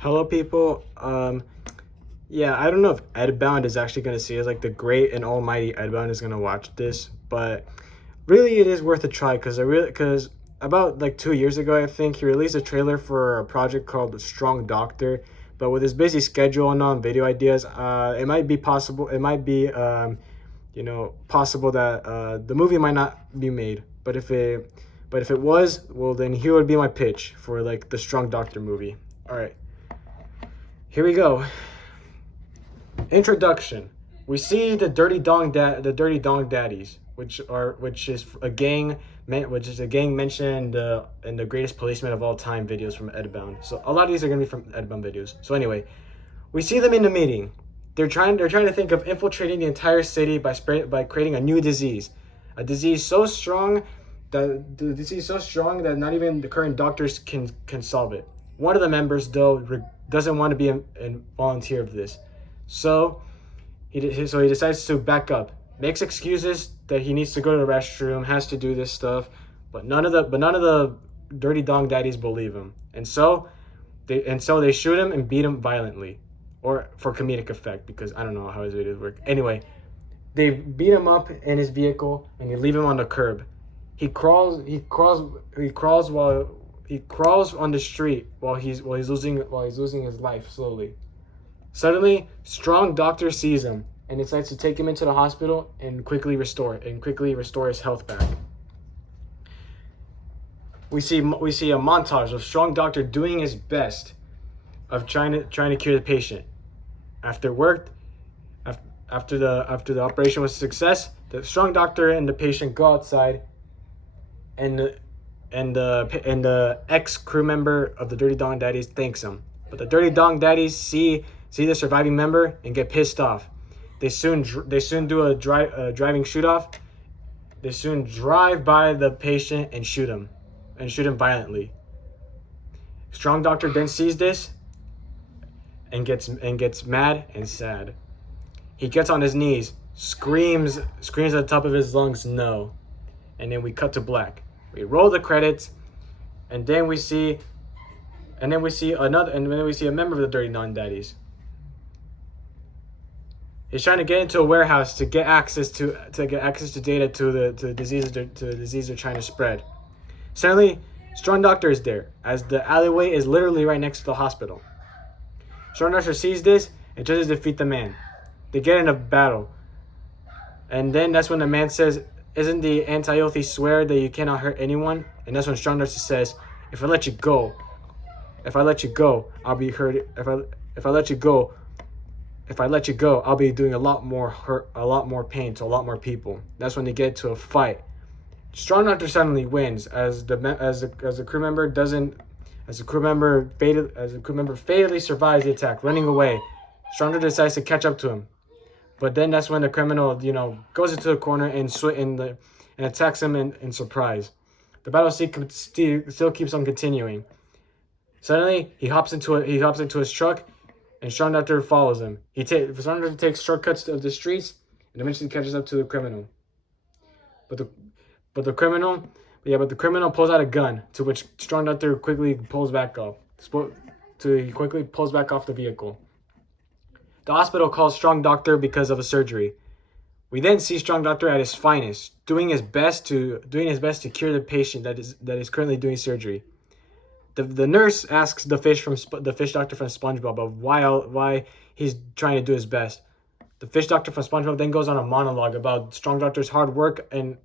Hello, people. Yeah, I don't know if Edbound is actually going to see it. Like the great and almighty Edbound is going to watch this, but really it is worth a try because about like 2 years ago, I think he released a trailer for a project called Strong Doctor. But with his busy schedule and non-video ideas, it might be possible. It might be possible that the movie might not be made. But if it was, well, then here would be my pitch for like the Strong Doctor movie. All right. Here we go. Introduction. We see the Dirty Dong Daddies, which is a gang mentioned in the Greatest Policeman of All Time videos from Edbound. So a lot of these are gonna be from Edbound videos. So anyway, we see them in the meeting. They're trying to think of infiltrating the entire city by creating a new disease, a disease so strong that not even the current doctors can solve it. One of the members, though, doesn't want to be a volunteer of this, so he decides to back up, makes excuses that he needs to go to the restroom, has to do this stuff, but none of the Dirty Dong Daddies believe him, and so they shoot him and beat him violently, or for comedic effect, because I don't know how his videos work. Anyway, they beat him up in his vehicle and they leave him on the curb. He crawls on the street while he's losing his life slowly. Suddenly, Strong Doctor sees him and decides to take him into the hospital and quickly restore his health back. We see a montage of Strong Doctor doing his best of trying to cure the patient. After the operation was a success, the Strong Doctor and the patient go outside, and the ex crew member of the Dirty Dong Daddies thanks him. But the Dirty Dong Daddies see the surviving member and get pissed off. They soon do a driving shoot off. They soon drive by the patient and shoot him violently. Strong Doctor then sees this and gets mad and sad. He gets on his knees, screams at the top of his lungs, "No!" And then we cut to black. We roll the credits, and then we see a member of the Dirty Dong Daddies. He's trying to get into a warehouse to get access to data to the disease they're trying to spread. Suddenly, Strong Doctor is there, as the alleyway is literally right next to the hospital. Strong Doctor sees this and tries to defeat the man. They get in a battle, and then that's when the man says, "Isn't the anti-oath swear that you cannot hurt anyone?" And that's when Strong Doctor says, if I let you go, I'll be hurt. If I let you go, I'll be doing a lot more hurt, a lot more pain to a lot more people." That's when they get to a fight. Strong Doctor suddenly wins as the crew member fatally survives the attack, running away. Strong Doctor decides to catch up to him, but then that's when the criminal, goes into the corner and attacks him in surprise. The battle still keeps on continuing. Suddenly, he hops into his truck, and Strong Doctor follows him. Strong Doctor takes shortcuts of the streets and eventually catches up to the criminal. But the criminal pulls out a gun, to which Strong Doctor quickly pulls back off. He quickly pulls back off the vehicle. The hospital calls Strong Doctor because of a surgery. We then see Strong Doctor at his finest, doing his best to cure the patient that is currently doing surgery. The nurse asks the fish doctor from SpongeBob of why he's trying to do his best. The fish doctor from SpongeBob then goes on a monologue about Strong Doctor's hard work and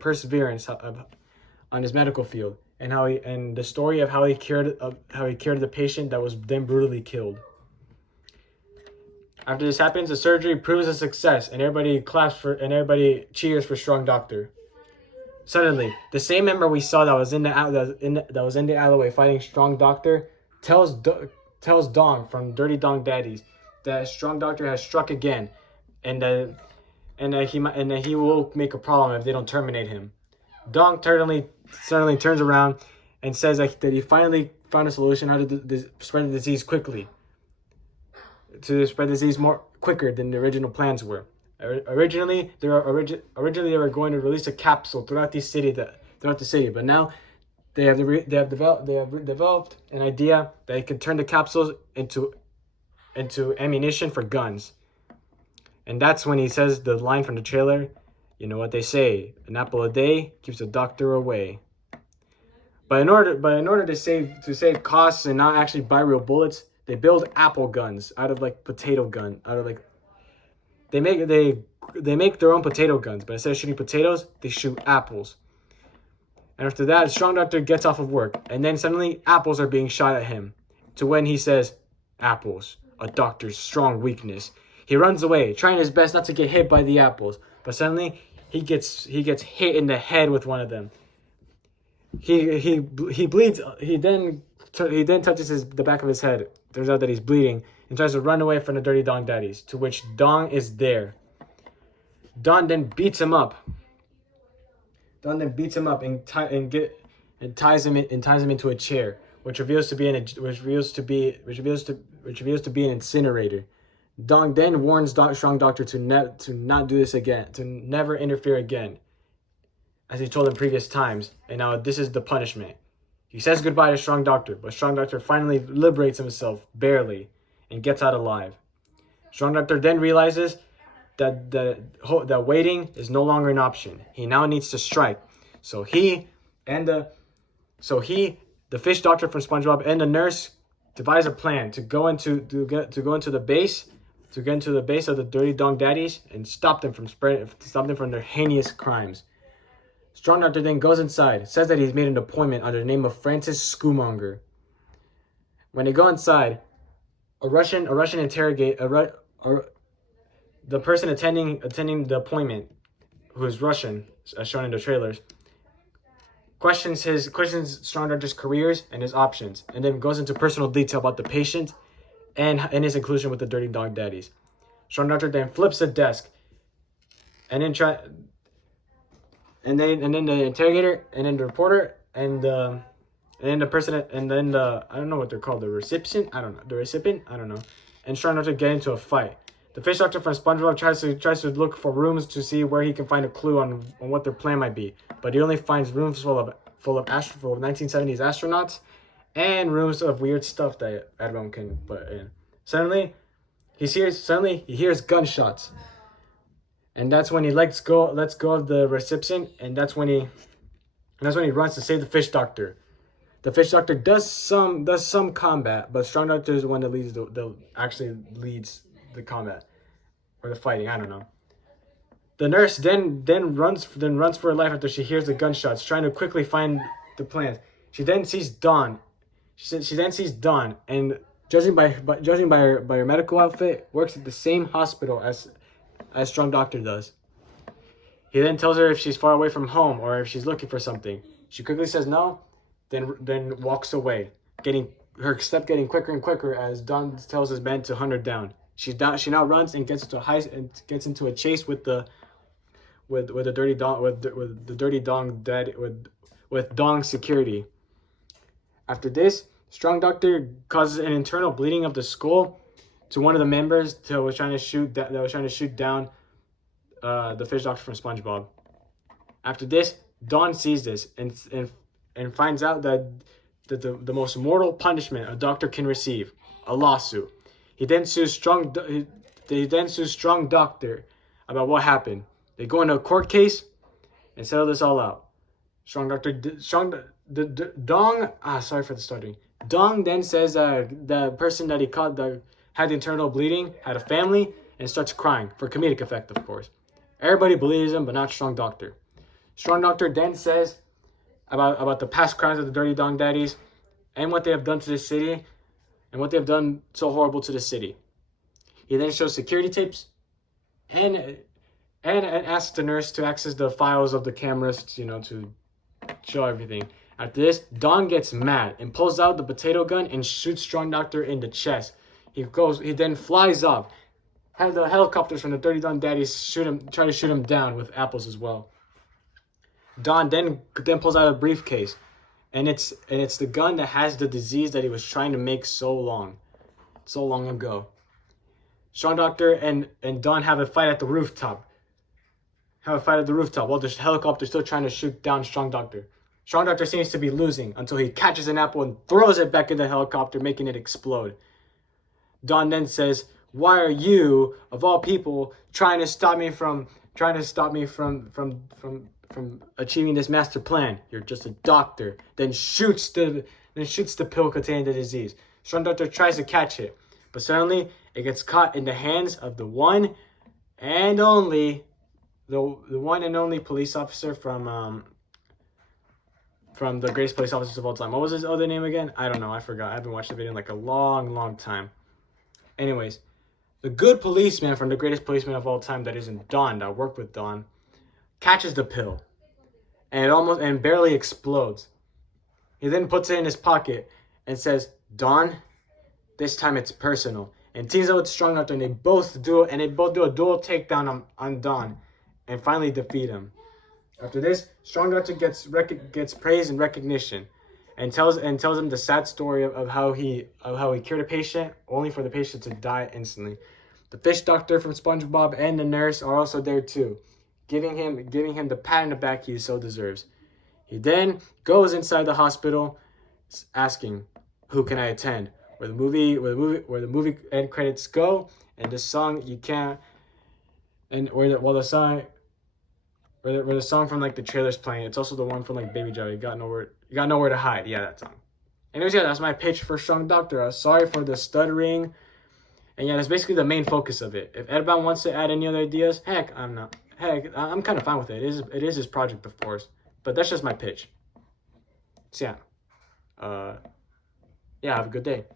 perseverance on his medical field, and the story of how he cured the patient that was then brutally killed. After this happens, the surgery proves a success, and everybody cheers for Strong Doctor. Suddenly, the same member we saw that was in the alleyway fighting Strong Doctor tells Dong from Dirty Dong Daddies that Strong Doctor has struck again, and that he will make a problem if they don't terminate him. Dong suddenly turns around and says that he finally found a solution how to spread the disease quickly. To spread the disease quicker than the original plans were. Originally, they were going to release a capsule throughout the city, but now they have developed an idea that it can turn the capsules into ammunition for guns. And that's when he says the line from the trailer, you know what they say, an apple a day keeps a doctor away. But in order to save costs and not actually buy real bullets, they build apple guns out of like potato gun, out of like they make their own potato guns, but instead of shooting potatoes, they shoot apples. And after that, Strong Doctor gets off of work, and then suddenly apples are being shot at him. To when he says, "Apples, a doctor's strong weakness." He runs away, trying his best not to get hit by the apples, but suddenly he gets hit in the head with one of them. He bleeds. He then touches the back of his head. Turns out that he's bleeding and tries to run away from the Dirty Dong Daddies. To which Dong is there. Don then beats him up. And ties him into a chair, which reveals to be an incinerator. Dong then warns Strong Doctor to not do this again, to never interfere again, as he told him previous times. And now this is the punishment. He says goodbye to Strong Doctor, but Strong Doctor finally liberates himself, barely, and gets out alive. Strong Doctor then realizes that waiting is no longer an option. He now needs to strike. So the fish doctor from SpongeBob and the nurse devise a plan to go into the base of the Dirty Dong Daddies and stop them from their heinous crimes. Strong Doctor then goes inside, says that he's made an appointment under the name of Francis Skumonger. When they go inside, a Russian interrogator, the person attending the appointment, who is Russian, as shown in the trailers, questions Strong Doctor's careers and his options, and then goes into personal detail about the patient and his inclusion with the Dirty Dog Daddies. Strong Doctor then flips the desk, and then the interrogator, and then the reporter, and then the person, and then the, I don't know what they're called, the recipient, I don't know, and Strong Doctor get into a fight. The fish doctor from SpongeBob tries to look for rooms to see where he can find a clue on what their plan might be, but he only finds rooms full of 1970s astronauts and rooms of weird stuff that everyone can put in. Suddenly he hears gunshots, and that's when he lets go of the recipient, and that's when he runs to save the fish doctor. The fish doctor does some combat, but Strong Doctor is the one that leads the combat or the fighting. I don't know. The nurse then runs for her life after she hears the gunshots, trying to quickly find the plans. She then sees Dawn. She then sees Dawn, and judging by her medical outfit, works at the same hospital as Strong Doctor does. He then tells her if she's far away from home or if she's looking for something. She quickly says no, then walks away, getting quicker and quicker as Dawn tells his men to hunt her down. She now runs and gets into a chase with the Dirty Dong Daddy with Dong security. After this, Strong Doctor causes an internal bleeding of the skull to one of the members that was trying to shoot down the fish doctor from SpongeBob. After this, Dawn sees this and finds out that the most mortal punishment a doctor can receive, a lawsuit. He then sues Strong Doctor about what happened. They go into a court case and settle this all out. Dong then says the person that he caught that had the internal bleeding had a family and starts crying for comedic effect, of course. Everybody believes him, but not Strong Doctor. Strong Doctor then says about the past crimes of the Dirty Dong Daddies and what they have done to the city and what they have done so horrible to the city. He then shows security tapes and asks the nurse to access the files of the cameras, to show everything. After this, Don gets mad and pulls out the potato gun and shoots Strong Doctor in the chest. He then flies off. Have the helicopters from the Dirty Dong Daddies try to shoot him down with apples as well. Don then pulls out a briefcase, and it's the gun that has the disease that he was trying to make so long ago. Strong Doctor and Don have a fight at the rooftop. While the helicopter's still trying to shoot down Strong Doctor. Strong Doctor seems to be losing until he catches an apple and throws it back in the helicopter, making it explode. Don then says, "Why are you, of all people, trying to stop me from achieving this master plan? You're just a doctor." Then shoots the pill containing the disease. Strong Doctor tries to catch it, but suddenly it gets caught in the hands of the one and only police officer from the greatest police officers of all time. What was his other name again? I don't know. I forgot. I haven't watched the video in like a long time. Anyways, the good policeman from the greatest policeman of all time, that isn't Don, that worked with Don, catches the pill, and it barely explodes. He then puts it in his pocket and says, "Don, this time it's personal," and teams up with Strong Doctor, and they both do a dual takedown on Don, and finally defeat him. After this, Strong Doctor gets praise and recognition, and tells him the sad story of how he cured a patient, only for the patient to die instantly. The fish doctor from SpongeBob and the nurse are also there too, giving him the pat on the back he so deserves. He then goes inside the hospital, asking, "Who can I attend?" Where the movie end credits go, and the song "You Can't," and the song from like the trailer's playing. It's also the one from like Baby Joe. You got nowhere to hide. Yeah, that song. Anyways, yeah, that's my pitch for Strong Doctor. Sorry for the stuttering. And yeah, that's basically the main focus of it. If Edbound wants to add any other ideas, I'm kind of fine with it. It is his project, of course. But that's just my pitch. So yeah. Yeah, have a good day.